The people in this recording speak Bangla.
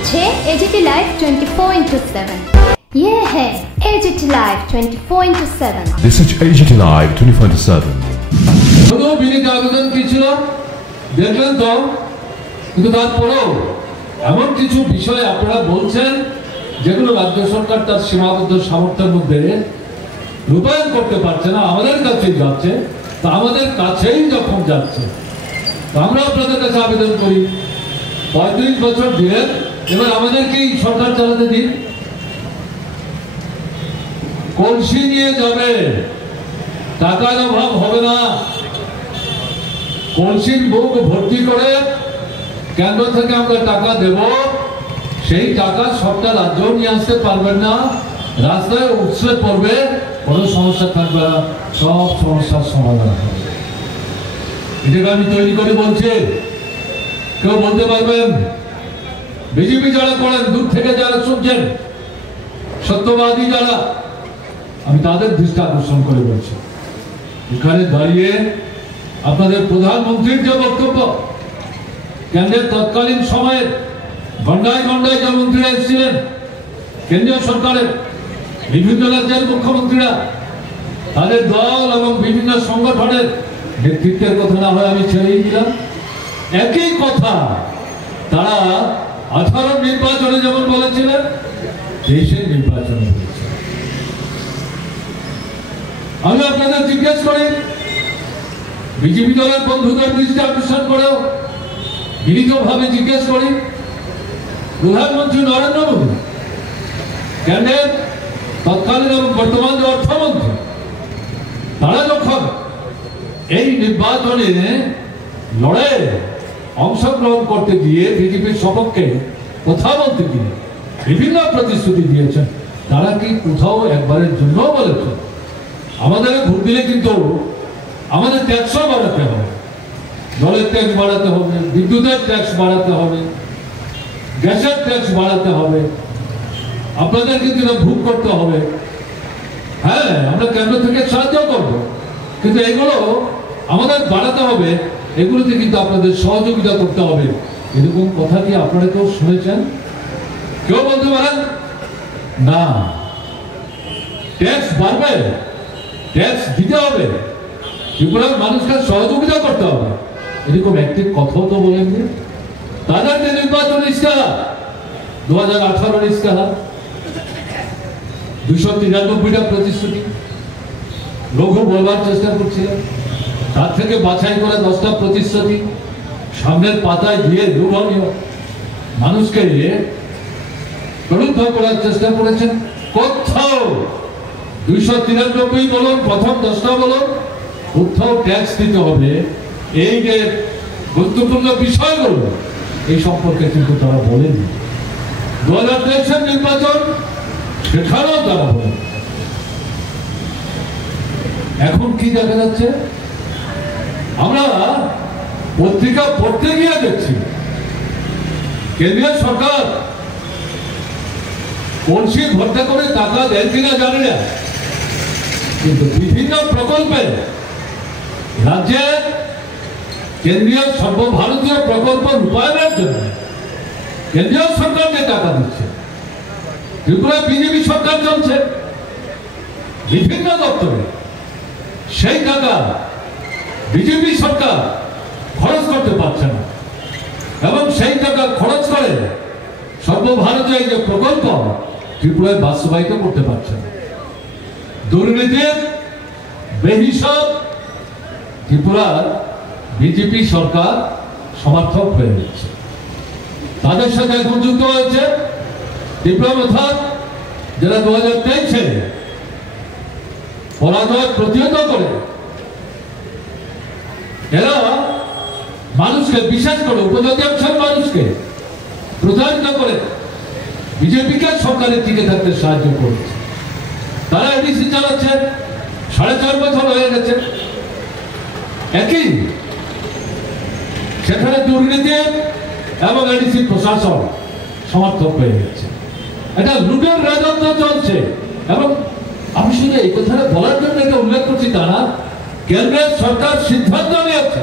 দেখছে এজিটি লাইভ 24/7। ये है AGT Live 24/7। This is AGT Live 24/7। কোনো বিনীত আবেদন কি ছিল দেখলেন তো, কিন্তু তারপরেও এমন কিছু বিষয় আপনারা বলছেন যেগুলো রাজ্য সরকার তার সীমাবদ্ধ সামর্থ্যের মধ্যে রূপায়ণ করতে পারছে না, আমাদের কাছেই যাচ্ছে। তা আমাদের কাছেই যখন যাচ্ছে, আমরা আপনাদের কাছে আবেদন করি 35 বছর দিলেন, এবার আমাদেরকেই সরকার চালাতে দিন। কলসি নিয়ে যাবে, টাকার অভাব হবে না। কলসির বুক ভর্তি করে কেন্দ্র থেকে আমরা টাকা দেব, সেই টাকা সবটা রাজ্য নিয়ে আসতে পারবেন না, রাস্তায় উৎসে পড়বে, কোনো সমস্যা থাকবে না, সব সমস্যার সমাধান হবে। এটাকে আমি তৈরি করে বলছি, কেউ বলতে পারবেন? বিজেপি যারা করেন, দূর থেকে যারা শুনছেন, সত্যবাদী যারা, আমি তাদের দৃষ্টি আকর্ষণ করে বলছি, এখানে দাঁড়িয়ে আপনাদের প্রধানমন্ত্রীর যে বক্তব্য, কেন্দ্রের তৎকালীন সময়ে গন্ডায় গন্ডায় যে মন্ত্রীরা এসেছিলেন, কেন্দ্রীয় সরকারের বিভিন্ন রাজ্যের মুখ্যমন্ত্রীরা, তাদের দল এবং বিভিন্ন সংগঠনের নেতৃত্বের কথা না হয় আমি ছেড়েই দিলাম, একই কথা তারা 18 নির্বাচনে যেমন বলেছিলেন, 23 নির্বাচনে বলেছেন। আমি আপনাদের জিজ্ঞেস করি, বিজেপি দলের বন্ধুদের দৃষ্টি আকর্ষণ করেও বিনীতভাবে জিজ্ঞেস করি, প্রধানমন্ত্রী নরেন্দ্র মোদী, কেন্দ্রের তৎকালীন এবং বর্তমান অর্থমন্ত্রী, তারা যখন এই নির্বাচনে লড়ে অংশগ্রহণ করতে গিয়ে বিজেপির সপক্ষে কথা বলতে গিয়ে বিভিন্ন প্রতিশ্রুতি দিয়েছেন, তারা কি কোথাও একবারের জন্য বলেছেন আমাদের ভোট দিলে কিন্তু আমাদের ট্যাক্সও বাড়াতে হবে, জলের ট্যাক্স বাড়াতে হবে, বিদ্যুতের ট্যাক্স বাড়াতে হবে, গ্যাসের ট্যাক্স বাড়াতে হবে, আপনাদের কিন্তু ভোগ করতে হবে? হ্যাঁ, আমরা কেন্দ্র থেকে সাহায্য করবো, কিন্তু এগুলো আমাদের বাড়াতে হবে, এগুলোতে কিন্তু আপনাদের সহযোগিতা করতে হবে। এরকম কথা কি আপনারা কেউ শুনেছেন? কেউ বলতে পারেন না, ট্যাক্স বাড়বে, ট্যাক্স দিতে হবে, ত্রিপুরার মানুষকে সহযোগিতা করতে হবে, এরকম একটি কথাও তো বলেননি। তাদের যে নির্বাচন ইশতেহার, 2018 ইশতেহার, 293টা প্রতিশ্রুতি লঘু বলবার চেষ্টা করছিলেন, তার থেকে বাছাই করে 10টা প্রতিশ্রুতি সামনের পাতায় দিয়ে লোভনীয় মানুষকে প্রলুব্ধ করার চেষ্টা করেছেন। কোথাও 293 বলুন, প্রথম 10টা বলুন, কোথাও ট্যাক্স দিতে হবে, এই যে গুরুত্বপূর্ণ বিষয়গুলো, এই সম্পর্কে কিন্তু তারা বলেনি। 2023 নির্বাচন, সেখানেও তারা বলেন। এখন কি দেখা যাচ্ছে, আমরা পত্রিকা পড়তে গিয়ে দেখছি কেন্দ্রীয় সরকার কলসি ভর্তি করে টাকা দেন কিনা জানি না, কিন্তু বিভিন্ন প্রকল্পে রাজ্যে কেন্দ্রীয় সর্বভারতীয় প্রকল্প রূপায়ণের জন্য কেন্দ্রীয় সরকার যে টাকা দিচ্ছে, ত্রিপুরায় বিজেপি সরকার চলছে বিভিন্ন দপ্তরে, সেই টাকা বিজেপি সরকার খরচ করতে পারছে না, এবং সেই টাকা খরচ করে সর্বভারতীয় যে প্রকল্প ত্রিপুরায় বাস্তবায়িত করতে পারছে না। দুর্নীতির বেহিসাব ত্রিপুরার বিজেপি সরকার সমর্থক হয়ে যাচ্ছে, তাদের সাথে এখন যুক্ত হয়েছে ত্রিপুরা অর্থাৎ যারা 2023 পরাজয় প্রতিহত করে, এরা মানুষকে, বিশেষ করে উপজাতি অংশের মানুষকে প্রতারিত করে বিজেপিকে সরকারের টিকে থাকতে সাহায্য করছে। তারা এডিসি চালাচ্ছে, 4.5 বছর হয়ে গেছে, একই সেখানে দুর্নীতি এবং এডিসি প্রশাসন সমর্থক হয়ে গেছে, এটা লুটের রাজত্ব চলছে। এবং আমি শুধু এই কথাটা বলার জন্য এটা উল্লেখ করছি তা না, কেন্দ্রের সরকার সিদ্ধান্ত নিয়েছে